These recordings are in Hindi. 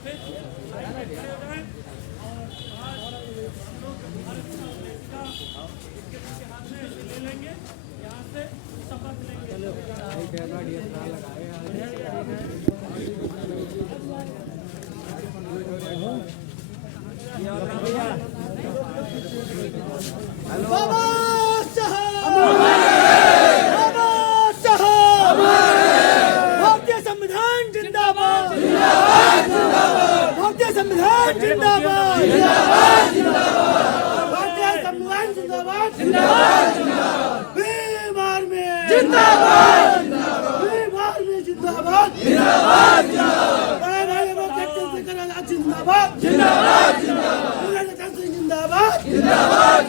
फिर खड़े हो जाएं और आज हम लोग भारत का अमेरिका इसके हाथ में ऐसे ले लेंगे, यहाँ से शपथ लेंगे। भारतीय संविधान जिंदाबाद, भारतीय संविधान जिंदाबाद, भारतीय संविधान जिंदाबाद, भीम आर्मी जिंदाबाद, भीम आर्मी जिंदाबाद, बड़े भाई को कैप्टन से करा जिंदाबाद, जिंदाबाद, जिंदाबाद, जिंदाबाद।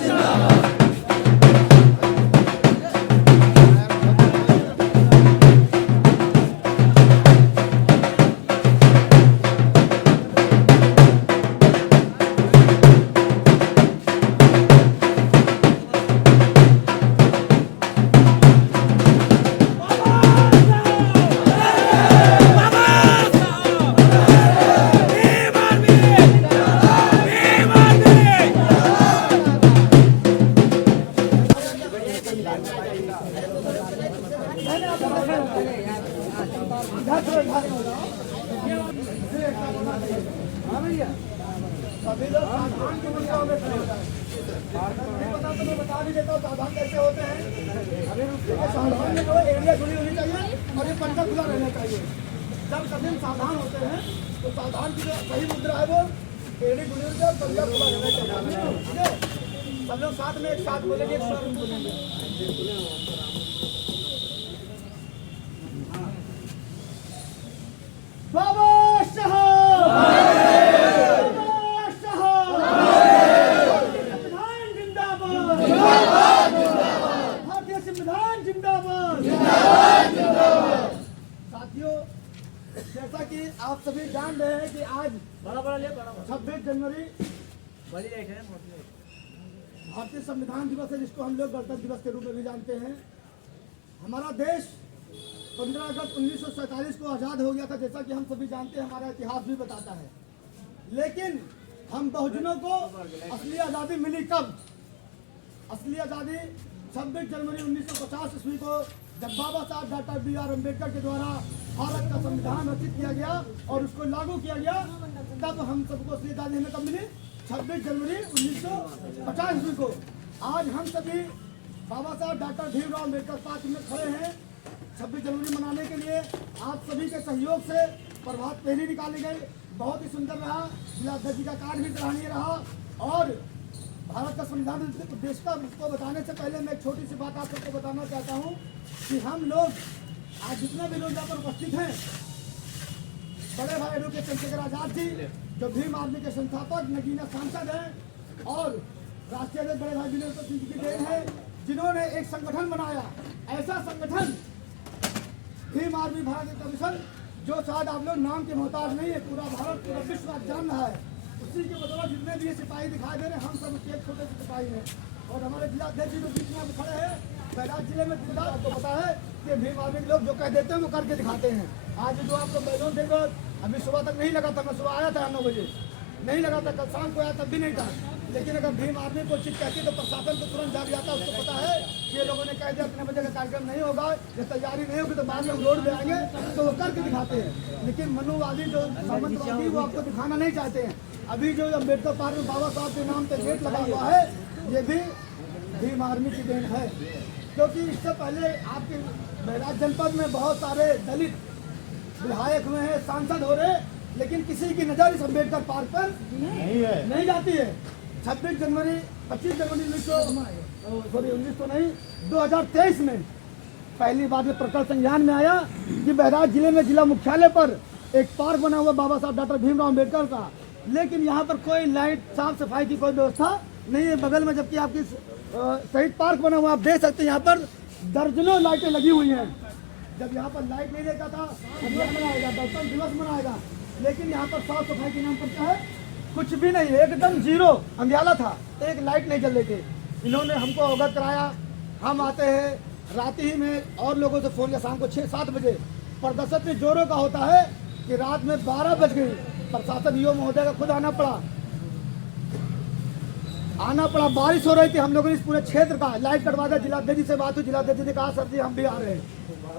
सभी लोग सावधान के मुद्दों में खड़े हैं। मैं बता भी देता हूँ सावधान कैसे होते हैं। अभी सावधान में जो एरिया जुड़ी होनी चाहिए और ये पंखा खुला रहना चाहिए। जब सभी सावधान होते हैं तो सावधान की जो सही मुद्रा है वो एड़ी जुड़ी होनी चाहिए, पंखा खुला रहना चाहिए। ठीक है, सब लोग साथ में एक साथ बोलेंगे, एक साथ बोलेंगे। बाबा साहब जैसा कि आप सभी जान रहे हैं कि आज 26 जनवरी भारतीय संविधान दिवस है, जिसको हम लोग गणतंत्र दिवस के रूप में भी जानते हैं। हमारा देश 15 अगस्त 1947 को आज़ाद हो गया था, जैसा कि हम सभी जानते हैं, हमारा इतिहास भी बताता है। लेकिन हम बहुजनों को असली आज़ादी मिली कब? असली आज़ादी 26 जनवरी 1950 ईस्वी को जब बाबा साहब डॉक्टर B.R. अम्बेडकर के द्वारा भारत का संविधान रचित किया गया और उसको लागू किया गया, तब हम सबको असली आज़ादी हमें कब मिली? 26 जनवरी 1950 ईस्वी को। आज हम सभी बाबा साहब डॉक्टर भीमराव अम्बेडकर पार्क में खड़े हैं 26 जनवरी मनाने के लिए। आप सभी के सहयोग से प्रभात फेरी निकाली गई, बहुत ही सुंदर रहा। जिलाध्यक्ष जी का कार्य भी सराहनीय रहा। और भारत का संविधान देश का उसको बताने से पहले मैं एक छोटी सी बात आप सबको बताना चाहता हूँ कि हम लोग आज जितने भी लोग यहाँ पर उपस्थित हैं, बड़े भाई एडवोकेट चंद्रशेखर आजाद जी जो भीम आर्मी के संस्थापक, नगीना सांसद हैं, और राष्ट्रीय अध्यक्ष बड़े भाई विनय सिंह जी की देन है, जिन्होंने एक संगठन बनाया, ऐसा संगठन भीम आर्मी भारत कमीशन, जो शायद आप लोग नाम के मोहताज नहीं है, पूरा भारत पूरा विश्व आज जान रहा है। उसी के बदौलत जितने भी ये सिपाही दिखाई दे रहे हैं, हम सब उसके एक छोटे से सिपाही हैं। और हमारे जिलाध्यक्ष जी जो बीच में खड़े हैं, बैराज जिले में जिला आपको पता है कि भीम आर्मी के लोग जो कह देते हैं वो करके दिखाते हैं। आज जो आपको बैलून देखो, अभी सुबह तक नहीं लगा था, मैं सुबह आया था 9 बजे, नहीं लगा था, कल शाम को आया तब भी नहीं था। लेकिन अगर भीम आर्मी को चीज कहती तो प्रशासन को तुरंत जाग जाता। उसको पता है कि ये लोगों ने कह दिया इतने बजे का कार्यक्रम नहीं होगा, ये तैयारी नहीं होगी तो बाद में रोड पे आएंगे, तो वो करके दिखाते हैं। लेकिन मनुवादी जो सामंतवादी वो आपको दिखाना नहीं चाहते हैं। अभी जो अम्बेडकर पार्क में बाबा साहब के नाम पे गेट लगा हुआ है, ये भी भीम आर्मी की देन है। क्योंकि इससे पहले आपके महराज जनपद में बहुत सारे दलित विधायक हुए हैं, सांसद हो रहे, लेकिन किसी की नजर इस अम्बेडकर पार्क पर नहीं जाती है। 26 जनवरी 2023 में पहली बार में प्रकरण संज्ञान में आया कि बहराइच जिले में जिला मुख्यालय पर एक पार्क बना हुआ बाबा साहब डॉक्टर भीमराव अम्बेडकर का, लेकिन यहाँ पर कोई लाइट साफ सफाई की कोई व्यवस्था नहीं है। बगल में जबकि आपकी शहीद पार्क बना हुआ, आप देख सकते हैं यहाँ पर दर्जनों लाइटें लगी हुई हैं। जब यहाँ पर लाइट नहीं रहता था, मनाएगा बर्तन दिवस मनाएगा, लेकिन यहाँ पर साफ सफाई के नाम पर क्या है, कुछ भी नहीं, एकदम जीरो अंधियाला था, एक लाइट नहीं जल रही थी। इन्होंने हमको अवगत कराया, हम आते हैं रात ही में और लोगों से फोन किया, शाम को 6-7 बजे प्रदर्शन में जोरों का होता है कि रात में 12 बज गई प्रशासन ईओ महोदय का खुद आना पड़ा। बारिश हो रही थी, हम लोगों ने इस पूरे क्षेत्र का लाइट कटवा दिया। जिलाध्यक्ष जी से बात हुई, जिलाध्यक्ष जी ने कहा सर जी हम भी आ रहे हैं।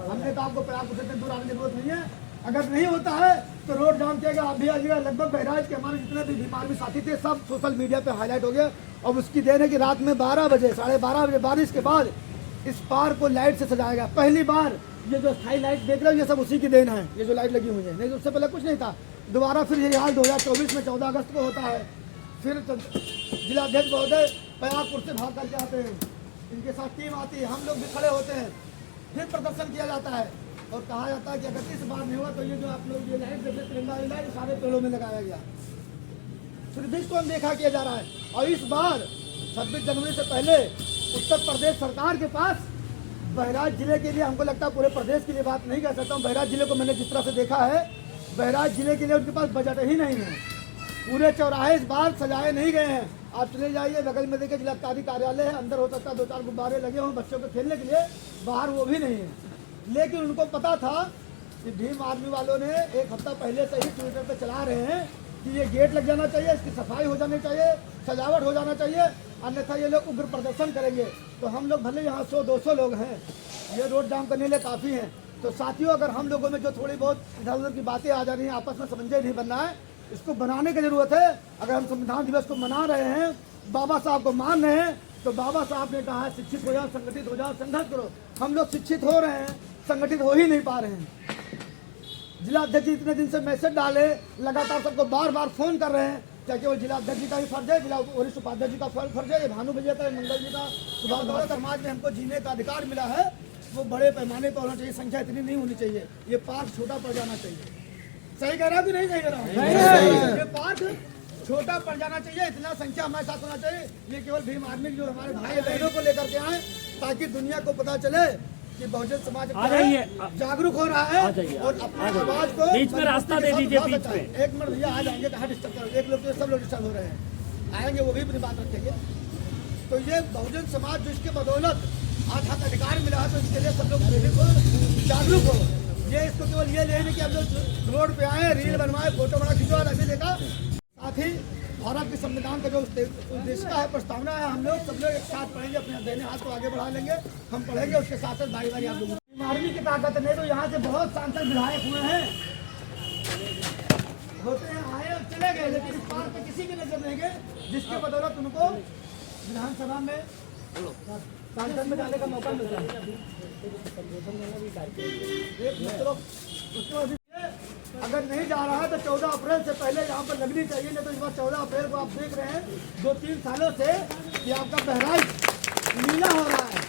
हमने कहा आपको प्रयाग से दूर आने की जरूरत नहीं है, अगर नहीं होता है तो रोड जाम किया गया, आप भी आइएगा। लगभग बहराइच के हमारे जितने भी बीमार भी साथी थे सब सोशल मीडिया पे हाईलाइट हो गया। और उसकी देन है कि रात में 12 बजे 12:30 बजे बारिश के बाद इस पार्क को लाइट से सजाया गया। पहली बार ये जो स्थायी लाइट देख रहे हो ये सब उसी की देन है, ये जो लाइट लगी हुई है, नहीं तो उससे पहले कुछ नहीं था। दोबारा फिर ये हाल 2024 में 14 अगस्त को होता है। फिर जिलाध्यक्ष महोदय प्रयागपुर से भाग करके आते हैं, इनके साथ टीम आती है, हम लोग भी खड़े होते हैं, फिर प्रदर्शन किया जाता है और कहा जाता है कि अगर इस बार नहीं हुआ तो ये जो आप लोग ये लाइट देखते तिरंगा लाइट सारे पेड़ों में लगाया गया। फिर भी इसको अनदेखा किया जा रहा है। और इस बार 26 जनवरी से पहले उत्तर प्रदेश सरकार के पास बहराइच जिले के लिए, हमको लगता है पूरे प्रदेश के लिए बात नहीं कर सकता हूँ, बहराइच जिले को मैंने जिस तरह से देखा है, बहराइच जिले के लिए उनके पास बजट ही नहीं है। पूरे चौराहे इस बार सजाए नहीं गए हैं। आप चले जाइए बगल में देखिए जिलाधिकारी कार्यालय है, अंदर हो सकता है 2-4 गुब्बारे लगे हों बच्चों को खेलने के लिए, बाहर वो भी नहीं है। लेकिन उनको पता था कि भीम आर्मी वालों ने एक हफ्ता पहले से ही ट्विटर पर चला रहे हैं कि ये गेट लग जाना चाहिए, इसकी सफाई हो जानी चाहिए, सजावट हो जाना चाहिए, अन्यथा ये लोग उग्र प्रदर्शन करेंगे। तो हम लोग भले यहाँ 100-200 लोग हैं, ये रोड जाम करने लिए काफ़ी हैं। तो साथियों, अगर हम लोगों में जो थोड़ी बहुत इधर उधर की बातें आ जा रही हैं, आपस में समन्वय नहीं बनना है, इसको बनाने की जरूरत है। अगर हम संविधान दिवस को मना रहे हैं, बाबा साहब को मान रहे हैं, तो बाबा साहब ने कहा है शिक्षित हो जाओ, संगठित हो जाओ, संघर्ष करो। हम लोग शिक्षित हो रहे हैं, संगठित हो ही नहीं पा रहे हैं। जिलाध्यक्ष जी इतने दिन से मैसेज डाले, लगातार सबको बार फोन कर रहे हैं, क्या केवल जिलाध्यक्ष जी का ही फर्ज है, जिला वरिष्ठ उपाध्यक्ष जी का फर्ज है, ये भानु भैया का, मंगल जी का, सुभाष गौड़ समाज में हमको जीने का अधिकार मिला है, वो बड़े पैमाने पर होना चाहिए, संख्या इतनी नहीं होनी चाहिए, ये पार्क छोटा पड़ जाना चाहिए। सही कह रहा है कि नहीं सही कह रहा हूँ? ये पार्क छोटा पड़ जाना चाहिए, इतना संख्या हमारे साथ होना चाहिए। ये केवल भीम आर्मी जो हमारे भाई बहनों को लेकर के आए, ताकि दुनिया को पता चले कि बहुजन समाज जागरूक हो रहा है और अपनी आवाज को बीच में रास्ता दे दीजिए। बीच में 1 मिनट भैया आ जाएंगे, कहाँ डिस्टर्ब करो, एक लोग तो सब लोग डिस्टर्ब हो रहे हैं, आएंगे वो भी अपनी बात रखेंगे। तो ये बहुजन समाज जो इसके बदौलत आज हक अधिकार मिला है, तो इसके लिए सब लोग प्रेरित हो, जागरूक हो। ये इसको केवल ये नहीं कि हम लोग रोड पे आए, रील बनवाए, फोटो बना खिंचवा, ऐसे देखा। साथ ही भारत के संविधान का जो उद्देश्य है, प्रस्तावना है, हम लोग सब लोग एक साथ पढ़ेंगे, अपने देने हाथ को आगे बढ़ा लेंगे, हम पढ़ेंगे, उसके साथ साथ भाई भाई आप लोग आर्मी की ताकत नहीं तो यहाँ से बहुत सांसद विधायक हुए हैं, होते हैं, आए और चले गए, लेकिन इस पार्क पे किसी की नजर नहीं गए, जिसकी बदौलत उनको विधानसभा में सांसद में जाने का मौका मिलता है। अगर नहीं जा रहा है तो 14 अप्रैल से पहले यहाँ पर लगनी चाहिए, नहीं तो इस बार 14 अप्रैल को आप देख रहे हैं 2-3 सालों से कि आपका बहराइच नीला हो रहा है,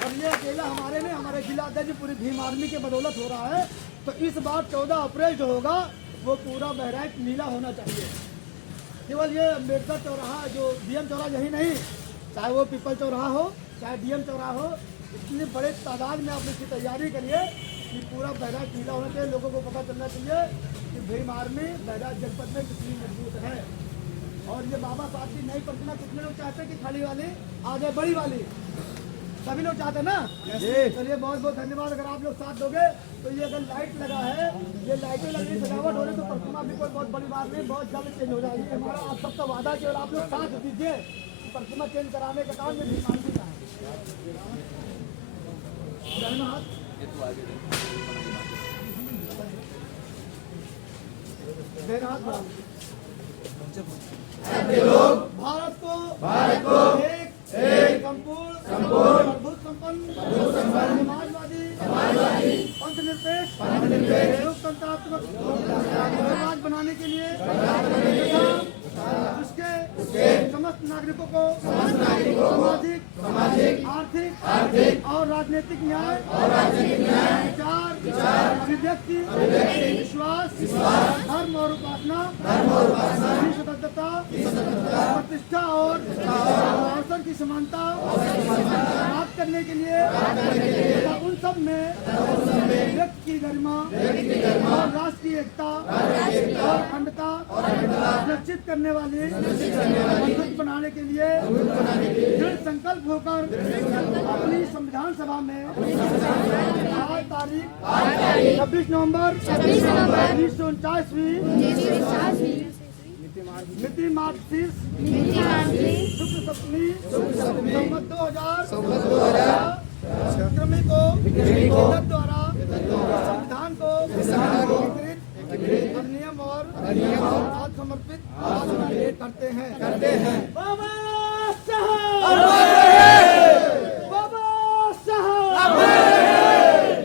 और ये अकेला हमारे नहीं, हमारे जिलाध्यक्ष पूरी भीम आर्मी के बदौलत हो रहा है। तो इस बार 14 अप्रैल जो होगा वो पूरा बहराइच नीला होना चाहिए। केवल ये अम्बेडकर चौराहा जो डीएम चौराहा यही नहीं, चाहे वो पीपल चौराहा हो, चाहे डीएम चौराहा हो, इतनी बड़े तादाद में आप इसकी तैयारी करिए कि पूरा बहराइच नीला होना चाहिए। लोगों को पता चलना चाहिए कि भीम आर्मी बहराइच जनपद में कितनी मजबूत है। और ये बाबा साहब की नई प्रतिमा कितने लोग चाहते हैं कि खाली वाली आ जाए, बड़ी वाली सभी लोग चाहते हैं ना। चलिए बहुत बहुत धन्यवाद। अगर आप लोग साथ दोगे तो ये अगर लाइट लगा है, ये लाइटें लग रही, सजावट हो रही, तो प्रतिमा भी कोई बहुत बड़ी बात नहीं, बहुत जल्द चेंज हो जाएगी। हमारा आप सबका वादा है, आप लोग साथ दीजिए, प्रतिमा चेंज कराने का काम में भीम आर्मी का है। भारत को एक संपूर्ण प्रभुत्व संपन्न समाजवादी पंथनिरपेक्ष लोकतंत्रात्मक समाज बनाने के लिए उसके समस्त नागरिकों को सामाजिक आर्थिक और राजनीतिक न्याय विचार अभिव्यक्ति विश्वास धर्म और उपासना स्वतंत्रता प्रतिष्ठा और अवसर की समानता प्राप्त करने के लिए तथा उन सब में व्यक्ति की गरिमा और राष्ट्र की एकता और अखंडता सुनिश्चित करने वाले बनाने के लिए दृढ़ संकल्प होकर अपनी संविधान सभा में आज तारीख 26 नवंबर 1949वीं मिति मार्क्सिस्ट शुक्ल सप्तमी संवत 2000 विक्रमी को द्वारा संविधान को विकृत अधिनियम और आज समर्पित करते हैं बाबा साहब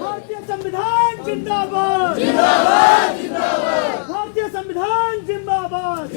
भारतीय संविधान जिंदाबाद भारतीय संविधान जिंदाबाद